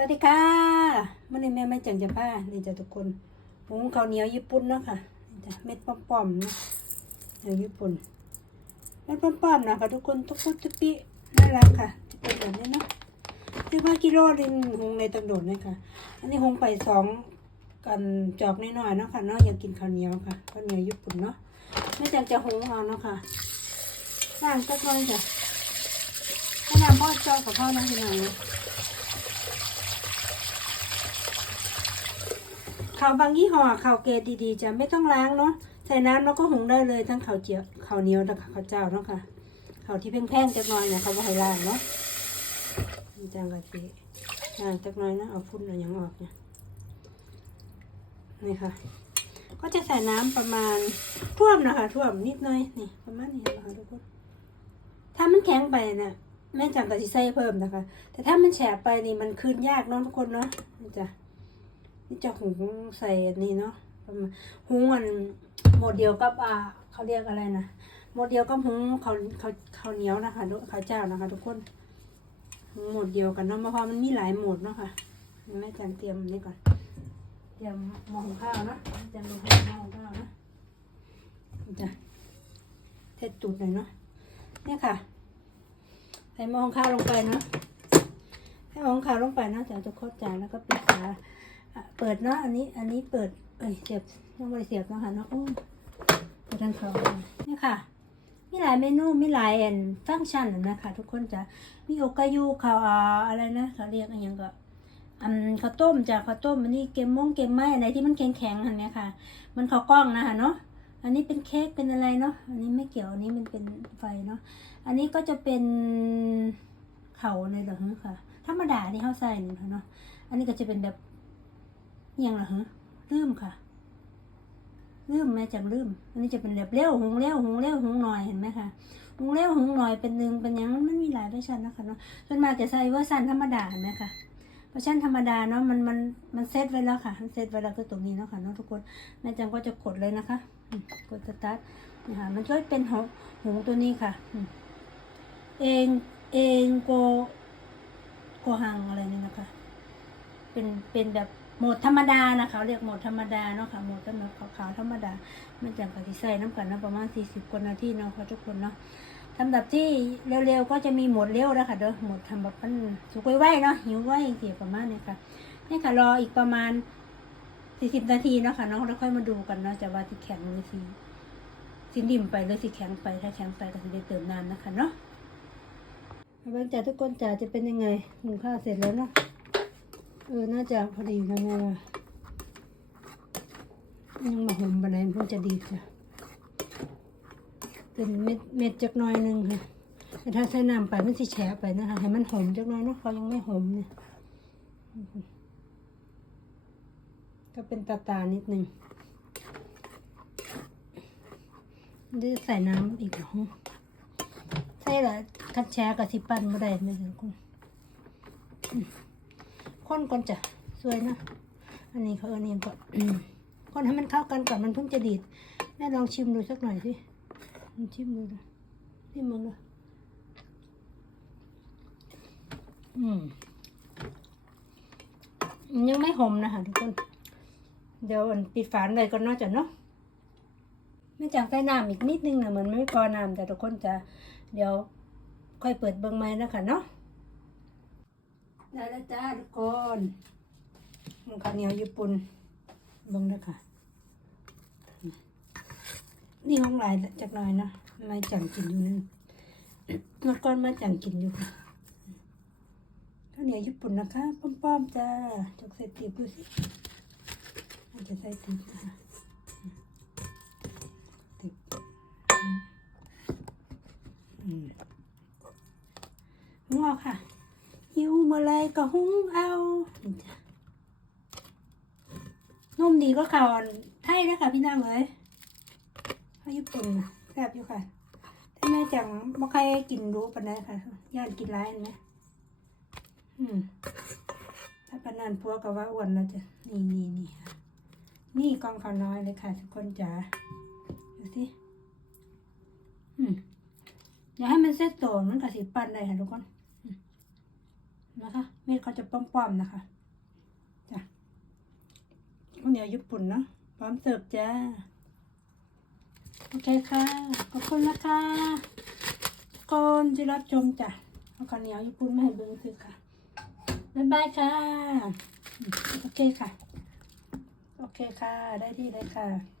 วัสดีค่ะมื่อนี้แม่ไม่จังจะผ้านี่จ้ะทุกคนหุงข้าวเหนียวญี่ปุ่นเนาะค่ะนี่จ้ะเม็ดป้อมๆเนาะเหนียวญี่ปุ่นเม็ดป้อมๆนะคะทุกคนทุกคนทุกปีน่ารักค่ะจะเป็นแบบนี้เนาะสิบห้ากิโลลิงหุงในตังโดดเลยค่ะ อันนี้หุงไปสองกันจอกน้อยๆเนาะค่ะเนาะอยากกินข้าวเหนียวค่ะข้าวเหนียวญี่ปุ่นเนาะแม่จังจะหุงเอาเนาะค่ะสร้างก็ค่อยจ้ะให้น้ำพ่อจอกกับพ่อน้องที่ไหน ข้าวบางยี่ห้อข้าวเกรดดีๆจะไม่ต้องล้างเนาะใส่น้ำแล้วก็หุงได้เลยทั้งข้าวเจียวข้าวเหนียวและข้าวเจ้าเนาะค่ะข้าวที่แพงๆจักหน่อยนะเขาบ่ให้ล้างเนาะจังกะทิล้างจักหน่อยนะเอาฝุ่นเอาหยังออกเนี่ยนี่ค่ะ ก็จะใส่น้ำประมาณท่วมนะคะท่วมนิดหน่อยนี่ประมาณนี้นะคะทุกคนถ้ามันแข็งไปน่ะแม่จังกะทิใส่เพิ่มนะคะ แต่ถ้ามันแฉะไปนี่มันคืนยากเนาะทุกคนเนาะจ้ะ จะหุงใส่นนี้เนาะหุงอันหมดเดียวกับอ่าเขาเรียกอะไรนะหมดเดียวกับหุงเขาเขาเขาเหนียวนะคะทุกข้าวเจ้านะคะ ทุกคนหุงหมดเดียวกันเนาะเพราะมันมีหลายหมดเนาะค่ะแม่จันเตรียมนี่ก่อนเตรียมหม้อหุงข้าวนะจะลงให้หม้อหุงข้าวนะจะเทจุดหน่อยเนาะเนี่ยค่ะใส่หม้อหุงข้าวลงไปเนาะใส่หม้อหุงข้าวลงไปเนาะเดี๋ยวจะโคตรจานแล้วก็ปิดฝา เปิดเนาะอันนี้อันนี้เปิดเอ้ยเสียบยังไม่เสียบเนาะค่ะเนาะโอ้เปิดทางเขานี่ค่ะ มีหลายเมนูมีหลายแอนฟังก์ชันนะคะ ทุกคนจะมีโอกายูข้าวอะไรนะเขาเรียกอะไรอย่างก็อันข้าวต้มจากข้าวต้มอันนี้เกมมงเกมไม้อะไรที่มันแข็งแข็งอันเนี้ยค่ะ มันข้าวกล้องนะคะเนาะอันนี้เป็นเค้กเป็นอะไรเนาะอันนี้ไม่เกี่ยวอันนี้มันเป็นไฟเนาะอันนี้ก็จะเป็นเขาเลยเหรอค่ะธรรมดาที่เขาใส่เนาะอันนี้ก็จะเป็นแบบ ยังล่ะฮะลืมค่ะลืมแม่จังลืม อันนี้จะเป็นแบบเลี้ยวหงเลี้ยวหงเลี้ยวหงหน่อยเห็นไหมคะหงเลี้ยวหงหน่อยเป็นหนึ่งเป็นยังมันมีหลายเวอร์ชันนะคะเนาะส่วนมากจะใส่เวอร์ชันธรรมดาเห็นไหมคะเวอร์ชันธรรมดาเนาะมันมันมันเซตไว้แล้วค่ะเซตไว้แล้วก็ตรงนี้เนาะค่ะเนาะทุกคนแม่จังก็จะกดเลยนะคะ กดสตาร์ทนะคะมันก็เป็นหงหงตัวนี้ค่ะเองเองโกโกหังอะไรนี่นะคะ เป็นเป็นแบบ โหมดธรรมดานะคะเรียกโหมดธรรมดาเนาะค่ะโหมดสำหรับขาวๆธรรมดามันจะกับที่ใส่น้ำกันนะประมาณสี่สิบกว่านาทีเนาะค่ะทุกคนเนาะสำหรับที่เร็วๆก็จะมีโหมดเร็วนะคะเด้อโหมดทำแบบมันสุกไว้ๆเนาะหิวไว้เกี่ยวประมาณนี้ค่ะนี่ค่ะรออีกประมาณสี่สิบนาทีเนาะค่ะเนาะแล้วค่อยมาดูกันเนาะจะว่าสิแข็งหรือสิสิดิ่มไปหรือสิแข็งไปถ้าแข็งไปก็จะได้เติมน้ำนะคะเนาะเอาเบิ่งจ้าทุกคนจ้าจะเป็นยังไงหุงข้าวเสร็จแล้วเนาะ เออ น่าจะพอดีนะแม่ว่ายังมาห่มบันไดเพิ่งจะดีจ้ะเป็นเม็ดเม็ดจักน้อยหนึ่งค่ะแต่ถ้าใส่น้ำไปมันสิแฉะไปนะคะให้มันหอมจักน้อยนะเขายังไม่หอมเนี่ยก็เป็นตาตานิดหนึ่งได้ใส่น้ำอีกหรอใส่ละคัดแชะกับสิปั้นไม่ได้ไหมทุกคน คนก่อนจ้ะสวยนะอันนี้เขาเอันนี้ก็อืมคนให้มันเข้ากันก่อนมันเพิ่งจะดีดแม่ลองชิมดูสักหน่อยสิชิมดูนะชิมมึงดูอืมยังไม่หอมนะคะทุกคน เดี๋ยวอันปิดฝานเลยก่อนนาะจ้ะเนาะแม่จังใส่น้ำอีกนิดนึงนะมันไม่พอน้ำแต่ทุกคนจะเดี๋ยวค่อยเปิดเบิ้งไม้นะคะเนาะ ได้แล้วจ้าทุกคนข้าวเหนียวญี่ปุ่นบิ่งนะค่ะ นี่ห้องลายจากหน่อยนะลาจังกินอยู่นั่นเมื่อก่อนมาจังกินอยู่ค่ะข้าวเหนียวญี่ปุ่นนะคะ ป้อมๆจ้าจกใส่ตีบดูสิอาจจะใส่ตีบนะคะตีบอืมงอค่ะ หิวเมื่อไรก็หุงเอานุ่มดีก็ข่าวอันไทยนะคะพี่นางเลยข้าวญี่ปุ่นนะแซ่บอยู่ค่ะแต่แม่จังบ่ใครกินรู้ปานใดค่ะย่านกินร้ายเห็นไหมอืมถ้าปานนันพวกก็ว่าอ้วนแล้วจ้ะนี่นี่นี่ค่ะนี่กองข้าวน้อยเลยค่ะทุกคนจ๋าดูสิอืมอย่าให้มันเซ็ตโตมันกับสิปั้นได้ค่ะทุกคน นะคะ เม็ดเขาจะป้อมๆนะคะจ้ะข้าวเหนียวญี่ปุ่นเนาะพร้อมเสิร์ฟจ้าโอเคค่ะ ขอบคุณนะคะทุกคนที่รับชมจ้ะเอาข้าวเหนียวญี่ปุ่นมาให้เบิ่งซื้อค่ะบ๊ายบายค่ะ โอเคค่ะ โอเคค่ะ ได้ที่เลยค่ะ